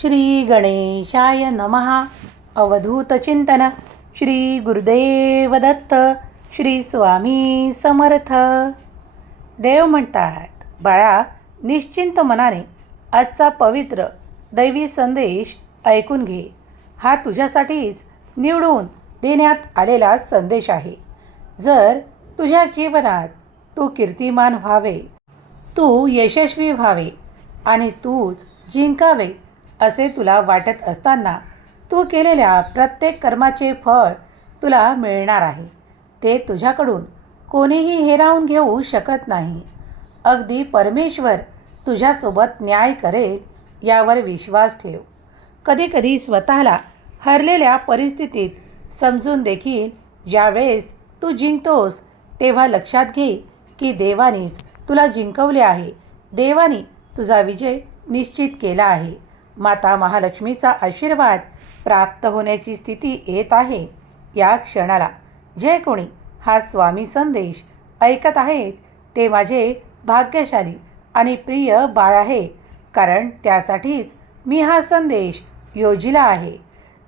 श्री गणेशाय नमः अवधूतचिंतन श्री गुरुदेव दत्त श्री स्वामी समर्थ. देव म्हणतात बाळा निश्चिंत मनाने आजचा पवित्र दैवी संदेश ऐकून घे. हा तुझ्यासाठीच निवडून देण्यात आलेला संदेश आहे. जर तुझ्या जीवनात तू कीर्तिमान व्हावे तू यशस्वी व्हावे आणि तूच जिंकावे असे तुला वाटत असताना तू केलेल्या प्रत्येक कर्माचे फळ तुला मिळणार आहे. ते तुझ्याकडून कोणीही हेरावून घेऊ शकत नाही. अगदी परमेश्वर तुझ्यासोबत न्याय करेल यावर विश्वास ठेव. कधीकधी स्वतःला हरलेल्या परिस्थितीत समजून देखील ज्यावेळेस तू जिंकतोस तेव्हा लक्षात घे की देवानीच तुला जिंकवले आहे. देवानी तुझा विजय निश्चित केला आहे. माता महालक्ष्मीचा आशीर्वाद प्राप्त होण्याची स्थिती येत आहे. या क्षणाला जे कोणी हा स्वामी संदेश ऐकत आहेत ते माझे भाग्यशाली आणि प्रिय बाळ आहे. कारण त्यासाठीच मी हा संदेश योजिला आहे.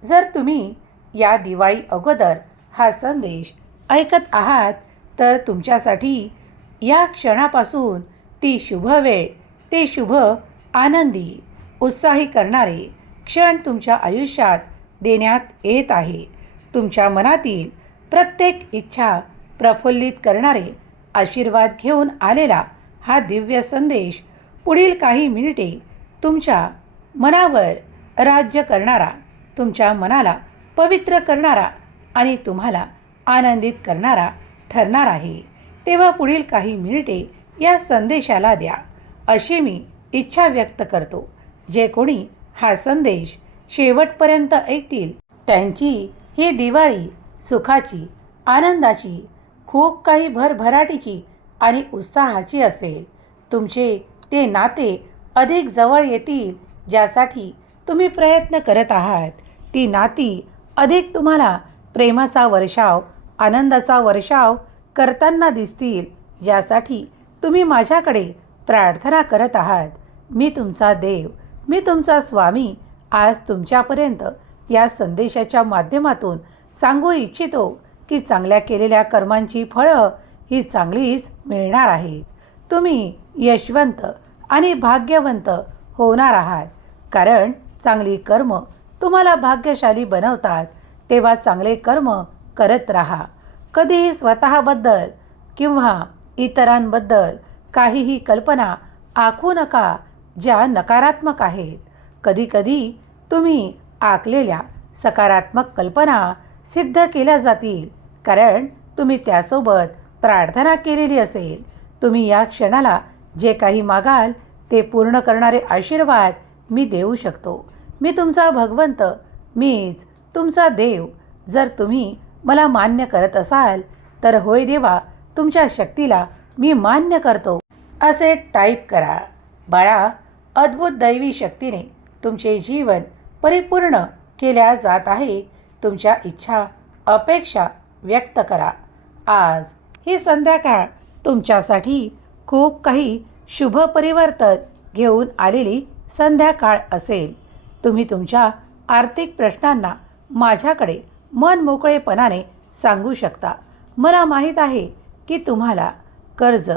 जर तुम्ही या दिवाळी अगोदर हा संदेश ऐकत आहात तर तुमच्यासाठी या क्षणापासून ती शुभ वेळ ते शुभ आनंदी. उत्साही करणारे क्षण तुमच्या आयुष्यात देण्यात येत आहे. तुमच्या मनातील प्रत्येक इच्छा प्रफुल्लित करणारे आशीर्वाद घेऊन आलेला हा दिव्य संदेश पुढील काही मिनिटे तुमच्या मनावर राज्य करणारा तुमच्या मनाला पवित्र करणारा आणि तुम्हाला आनंदित करणारा ठरणार आहे. तेव्हा पुढील काही मिनिटे या संदेशाला द्या. अशी मी इच्छा व्यक्त करतो. जे कोणी हा संदेश शेवटपर्यंत ऐकतील त्यांची ही दिवाळी सुखाची आनंदाची खूप काही भरभराटीची आणि उत्साहाची असेल. तुमचे ते नाते अधिक जवळ येतील ज्यासाठी तुम्ही प्रयत्न करत आहात. ती नाती अधिक तुम्हाला प्रेमाचा वर्षाव आनंदाचा वर्षाव करताना दिसतील ज्यासाठी तुम्ही माझ्याकडे प्रार्थना करत आहात. मी तुमचा देव मी तुमचा स्वामी आज तुमच्यापर्यंत या संदेशाच्या माध्यमातून सांगू इच्छितो की चांगल्या केलेल्या कर्मांची फळं ही चांगलीच मिळणार आहेत. तुम्ही यशवंत आणि भाग्यवंत होणार आहात. कारण चांगली कर्म तुम्हाला भाग्यशाली बनवतात. तेव्हा चांगले कर्म करत राहा. कधीही स्वतःबद्दल किंवा इतरांबद्दल काहीही कल्पना आखू नका. ज्या नकारात्मक आहेत. कधीकधी तुम्ही आखलेल्या सकारात्मक कल्पना सिद्ध केल्या जातील. कारण तुम्ही त्यासोबत प्रार्थना केलेली असेल. तुम्ही या क्षणाला जे काही मागाल ते पूर्ण करणारे आशीर्वाद मी देऊ शकतो. मी तुमचा भगवंत मीच तुमचा देव. जर तुम्ही मला मान्य करत असाल तर होय देवा तुमच्या शक्तीला मी मान्य करतो. असे टाईप करा. बाळा अद्भुत दैवी शक्तीने तुमचे जीवन परिपूर्ण केल्या जात आहे. तुमच्या इच्छा अपेक्षा व्यक्त करा. आज ही संध्याकाळ तुमच्यासाठी खूप काही शुभ परिवर्तन घेऊन आलेली संध्याकाळ असेल. तुम्ही तुमच्या आर्थिक प्रश्नांना माझ्याकडे मन मोकळेपणाने सांगू शकता. मला माहीत आहे की तुम्हाला कर्ज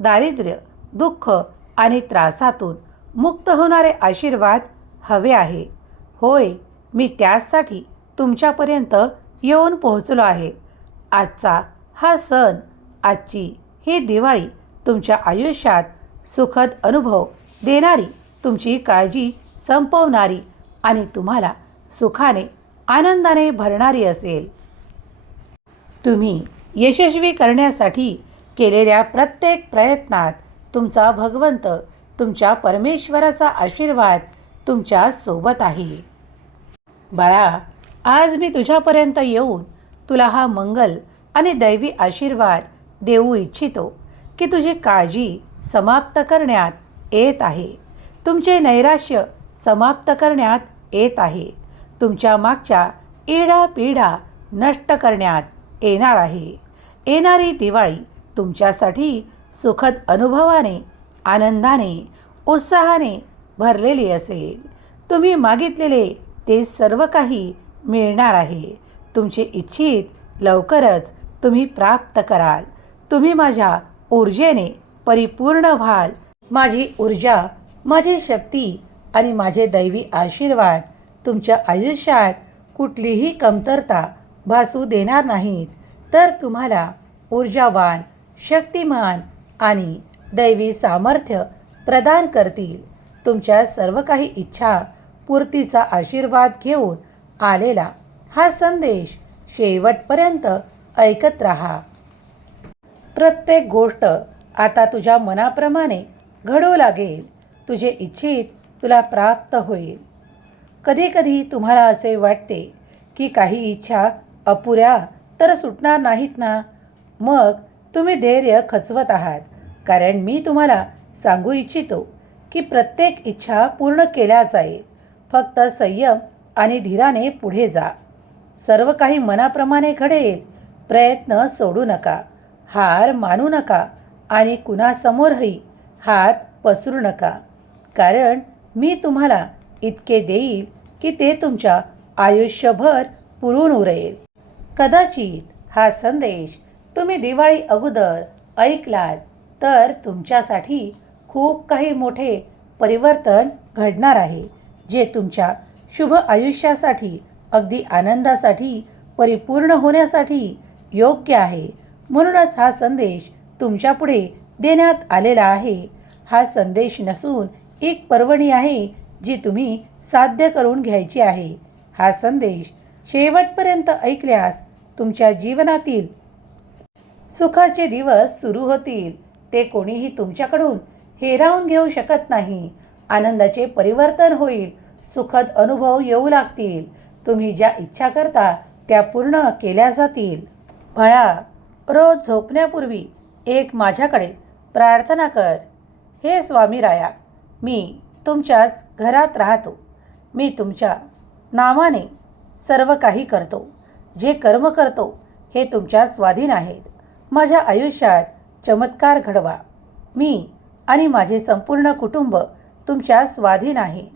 दारिद्र्य दुःख आणि त्रासातून मुक्त होणारे आशीर्वाद हवे आहे. होय मी त्याचसाठी तुमच्यापर्यंत येऊन पोहोचलो आहे. आजचा हा सण आजची ही दिवाळी तुमच्या आयुष्यात सुखद अनुभव देणारी तुमची काळजी संपवणारी आणि तुम्हाला सुखाने आनंदाने भरणारी असेल. तुम्ही यशस्वी करण्यासाठी केलेल्या प्रत्येक प्रयत्नात तुमचा भगवंत तुमच्या परमेश्वराचा आशीर्वाद तुमच्यासोबत आहे. बाळा आज मी तुझ्यापर्यंत येऊन तुला हा मंगल आणि दैवी आशीर्वाद देऊ इच्छितो की तुझी काळजी समाप्त करण्यात येत आहे. तुमचे नैराश्य समाप्त करण्यात येत आहे. तुमच्या मागच्या इडा पिढा नष्ट करण्यात येणार आहे. येणारी दिवाळी तुमच्यासाठी सुखद अनुभवाने आनंदाने उत्साहाने भरलेली असेल. तुम्ही मागितलेले ते सर्व काही मिळणार आहे. तुमचे इच्छित लवकरच तुम्ही प्राप्त कराल. तुम्ही माझ्या ऊर्जेने परिपूर्ण व्हाल. माझी ऊर्जा माझी शक्ती आणि माझे दैवी आशीर्वाद तुमच्या आयुष्यात कुठलीही कमतरता भासू देणार नाहीत. तर तुम्हाला ऊर्जावान शक्तिमान आणि दैवी सामर्थ्य प्रदान करतील. तुमच्या सर्व काही इच्छा पूर्तीचा आशीर्वाद घेऊन आलेला हा संदेश शेवटपर्यंत ऐकत राहा. प्रत्येक गोष्ट आता तुझ्या मनाप्रमाणे घडू लागेल. तुझे इच्छित तुला प्राप्त होईल. कधीकधी तुम्हाला असे वाटते की काही इच्छा अपुऱ्या तर सुटणार नाहीत ना? मग तुम्ही धैर्य खचवत आहात. कारण मी तुम्हाला सांगू इच्छितो की प्रत्येक इच्छा पूर्ण केल्या जाईल. फक्त संयम आणि धीराने पुढे जा. सर्व काही मनाप्रमाणे घडेल. प्रयत्न सोडू नका. हार मानू नका आणि कुणासमोरही हात पसरू नका. कारण मी तुम्हाला इतके देईल की ते तुमच्या आयुष्यभर पुरून उरेल. कदाचित हा संदेश तुम्ही दिवाळी अगोदर ऐकलात. तर तुमच्यासाठी खूप काही मोठे परिवर्तन घडणार आहे जे तुमच्या शुभ आयुष्यासाठी अगदी आनंदासाठी परिपूर्ण होण्यासाठी योग्य आहे. म्हणूनच हा संदेश तुमच्यापुढे देण्यात आलेला आहे. हा संदेश नसून एक पर्वणी आहे जी तुम्ही साध्य करून घ्यायची आहे. हा संदेश शेवटपर्यंत ऐकल्यास तुमच्या जीवनातील सुखाचे दिवस सुरू होतील. ते कोणीही तुमच्याकडून हेरावून घेऊ शकत नाही. आनंदाचे परिवर्तन होईल. सुखद अनुभव येऊ लागतील. तुम्ही ज्या इच्छा करता त्या पूर्ण केल्या जातील. भळा रोज झोपण्यापूर्वी एक माझ्याकडे प्रार्थना कर. हे स्वामी राया मी तुमच्याच घरात राहतो. मी तुमच्या नावाने सर्व काही करतो. जे कर्म करतो हे तुमच्या स्वाधीन आहेत. माझ्या आयुष्यात चमत्कार घडवा. मी आणि माझे संपूर्ण कुटुंब तुमच्या स्वाधीन आहे.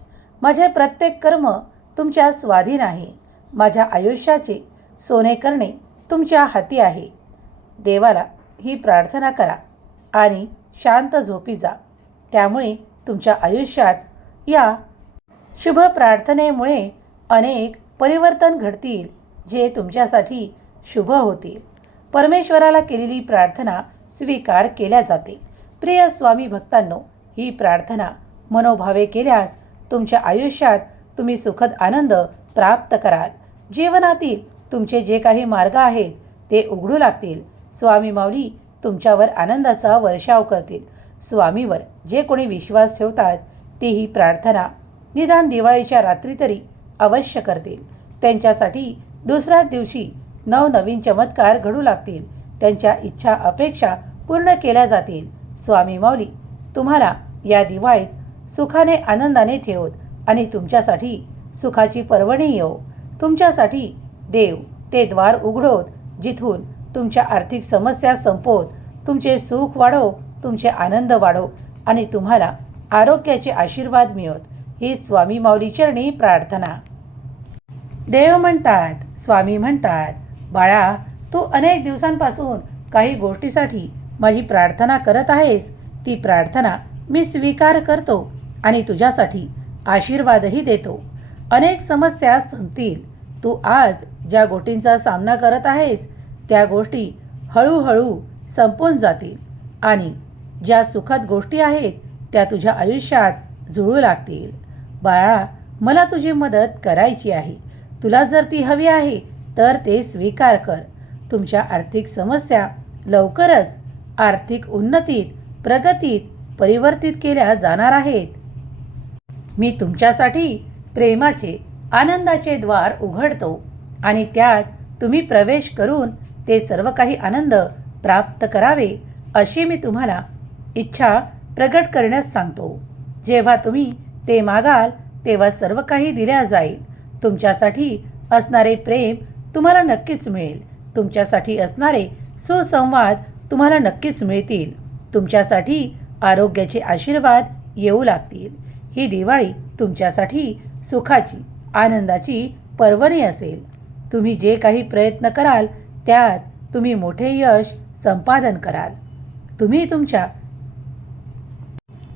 माझे प्रत्येक कर्म तुमच्या स्वाधीन आहे. माझ्या आयुष्याचे सोने करणे तुमच्या हाती आहे. देवाला ही प्रार्थना करा आणि शांत झोपी जा. त्यामुळे तुमच्या आयुष्यात या शुभ प्रार्थनेमुळे अनेक परिवर्तन घडतील जे तुमच्यासाठी शुभ होतील. परमेश्वराला केलेली प्रार्थना स्वीकार केल्या जाते. प्रिय स्वामी भक्तांनो ही प्रार्थना मनोभावे केल्यास तुमच्या आयुष्यात तुम्ही सुखद आनंद प्राप्त कराल. जीवनातील तुमचे जे काही मार्ग आहेत ते उघडू लागतील. स्वामी माऊली तुमच्यावर आनंदाचा वर्षाव करतील. स्वामीवर जे कोणी विश्वास ठेवतात ते ही प्रार्थना निदान दिवाळीच्या रात्री तरी अवश्य करतील. त्यांच्यासाठी दुसऱ्याच दिवशी नवनवीन चमत्कार घडू लागतील. त्यांच्या इच्छा अपेक्षा पूर्ण केल्या जातील. स्वामी माऊली तुम्हाला या दिवाळीत सुखाने आनंदाने ठेवत आणि तुमच्यासाठी सुखाची पर्वणी येऊ तुमच्यासाठी देव ते द्वार उघडोत जिथून तुमच्या आर्थिक समस्या संपवत. तुमचे सुख वाढव तुमचे आनंद वाढव आणि तुम्हाला आरोग्याचे आशीर्वाद मिळत. ही स्वामी माऊली चरणी प्रार्थना. देव म्हणतात स्वामी म्हणतात बाळा तू अनेक दिवसांपासून काही गोष्टीसाठी माझी प्रार्थना करत आहेस ती प्रार्थना मी स्वीकार करतो आणि तुझ्यासाठी आशीर्वादही देतो. अनेक समस्या संपतील. तू आज ज्या गोष्टींचा सामना करत आहेस त्या गोष्टी हळूहळू संपून जातील आणि ज्या सुखद गोष्टी आहेत त्या तुझ्या आयुष्यात जुळू लागतील. बाळा मला तुझी मदत करायची आहे. तुला जर ती हवी आहे तर ते स्वीकार कर. तुमच्या आर्थिक समस्या लवकरच आर्थिक उन्नतीत प्रगतीत परिवर्तित केल्या जाणार आहेत. मी तुमच्यासाठी प्रेमाचे आनंदाचे द्वार उघडतो आणि त्यात तुम्ही प्रवेश करून ते सर्व काही आनंद प्राप्त करावे अशी मी तुम्हाला इच्छा प्रगट करण्यास सांगतो. जेव्हा तुम्ही ते मागाल तेव्हा सर्व काही दिल्या जाईल. तुमच्यासाठी असणारे प्रेम तुम्हाला नक्कीच मिळेल. तुमच्यासाठी असणारे सुसंवाद तुम्हाला नक्कीच मिळतील. तुमच्यासाठी आरोग्याचे आशीर्वाद येऊ लागतील. ही दिवाळी तुमच्यासाठी सुखाची आनंदाची पर्वणी असेल. तुम्ही जे काही प्रयत्न कराल त्यात तुम्ही मोठे यश संपादन कराल. तुम्ही तुमच्या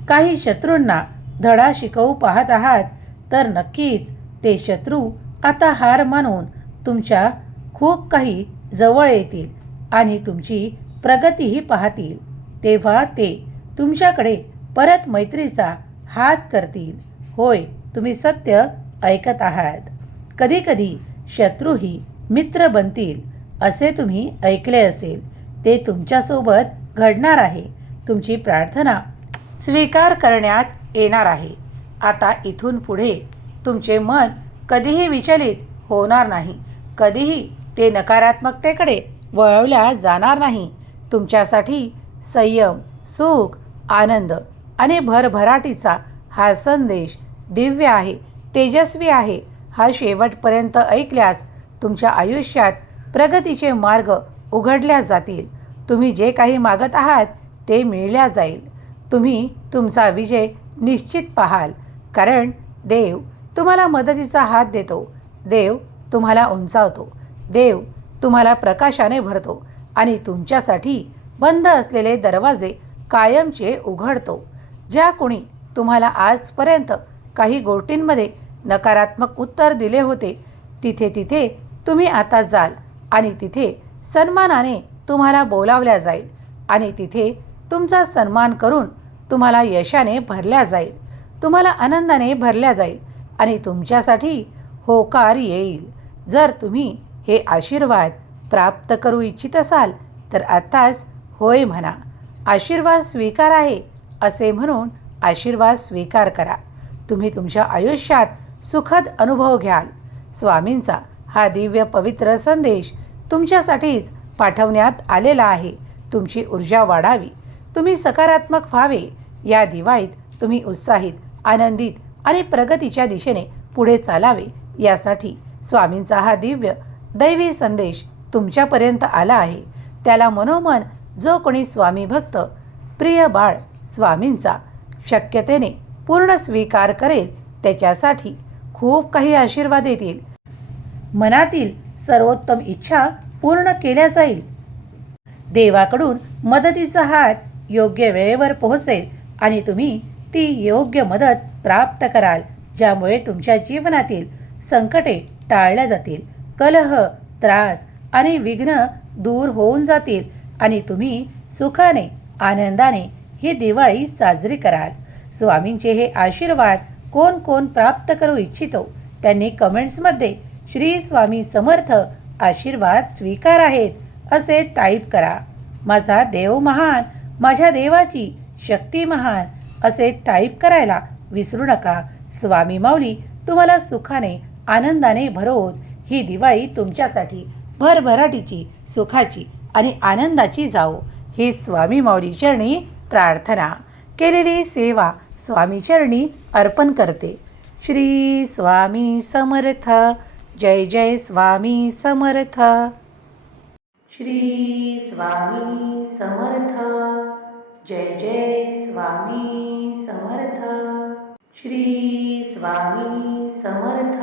काही शत्रूंना धडा शिकवू पाहत आहात तर नक्कीच ते शत्रू आता हार मानून तुमच्या खूप काही जवळ येतील आणि तुमची प्रगतीही पाहतील. तेव्हा ते तुमच्याकडे परत मैत्रीचा हात करतील. होय तुम्ही सत्य ऐकत आहात. कधीकधी शत्रूही मित्र बनतील असे तुम्ही ऐकले असेल. ते तुमच्यासोबत घडणार आहे. तुमची प्रार्थना स्वीकार करण्यात येणार आहे. आता इथून पुढे तुमचे मन कधीही विचलित होणार नाही. कधीही ते नकारात्मकतेकडे वळवल्या जाणार नाही. तुमच्यासाठी संयम सुख आनंद आणि भरभराटीचा हा संदेश दिव्य आहे तेजस्वी आहे हा शेवटपर्यंत ऐकल्यास तुमच्या आयुष्यात प्रगतीचे मार्ग उघडल्या जातील. तुम्ही जे काही मागत आहात ते मिळल्या जाईल. तुम्ही तुमचा विजय निश्चित पाहाल. कारण देव तुम्हाला मदतीचा हात देतो. देव तुम्हाला उंचावतो. देव तुम्हाला प्रकाशाने भरतो. आणि तुमच्यासाठी बंद असलेले दरवाजे कायमचे उघडतो. ज्या कोणी तुम्हाला आजपर्यंत काही गोष्टींमध्ये नकारात्मक उत्तर दिले होते तिथे तिथे तुम्ही आता जाल आणि तिथे सन्मानाने तुम्हाला बोलावल्या जाईल आणि तिथे तुमचा सन्मान करून तुम्हाला यशाने भरल्या जाईल. तुम्हाला आनंदाने भरल्या जाईल आणि तुमच्यासाठी होकार येईल. जर तुम्ही हे आशीर्वाद प्राप्त करू इच्छित असाल तर आत्ताच होय म्हणा. आशीर्वाद स्वीकार आहे असे म्हणून आशीर्वाद स्वीकार करा. तुम्ही तुमच्या आयुष्यात सुखद अनुभव घ्याल. स्वामींचा हा दिव्य पवित्र संदेश तुमच्यासाठीच पाठवण्यात आलेला आहे. तुमची ऊर्जा वाढावी. तुम्ही सकारात्मक व्हावे. या दिवाळीत तुम्ही उत्साहित आनंदित आणि प्रगतीच्या दिशेने पुढे चालावे. यासाठी स्वामींचा हा दिव्य दैवी संदेश तुमच्यापर्यंत आला आहे. त्याला मनोमन जो कोणी स्वामी भक्त प्रिय बाळ स्वामींचा शक्यतेने पूर्ण स्वीकार करेल त्याच्यासाठी खूप काही आशीर्वाद येतील. मनातील सर्वोत्तम इच्छा पूर्ण केल्या जाईल. देवाकडून मदतीचा हात योग्य वेळेवर पोहोचेल आणि तुम्ही ती योग्य मदत प्राप्त कराल ज्यामुळे तुमच्या जीवनातील संकटे टाळल्या जातील. कलह त्रास आणि विघ्न दूर होऊन जातील आणि तुम्ही सुखाने आनंदाने ही दिवाळी साजरी कराल. स्वामींचे हे आशीर्वाद कोण कोण प्राप्त करू इच्छितो त्यांनी कमेंट्समध्ये श्री स्वामी समर्थ आशीर्वाद स्वीकार आहेत असे टाईप करा. माझा देव महान माझ्या देवाची शक्ती महान असे टाईप करायला विसरू नका. स्वामी माऊली तुम्हाला सुखाने आनंदाने भरवत ही दिवाळी तुमच्यासाठी भरभराटीची सुखाची आणि आनंदाची जाओ हे स्वामी माऊलीचरणी प्रार्थना. केलेली सेवा स्वामी चरणी अर्पण करते. श्री स्वामी समर्थ. जय जय स्वामी समर्थ. श्री स्वामी समर्थ. जय जय स्वामी समर्थ. श्री स्वामी समर्थ.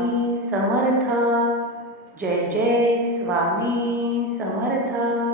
जय स्वामी समर्थ.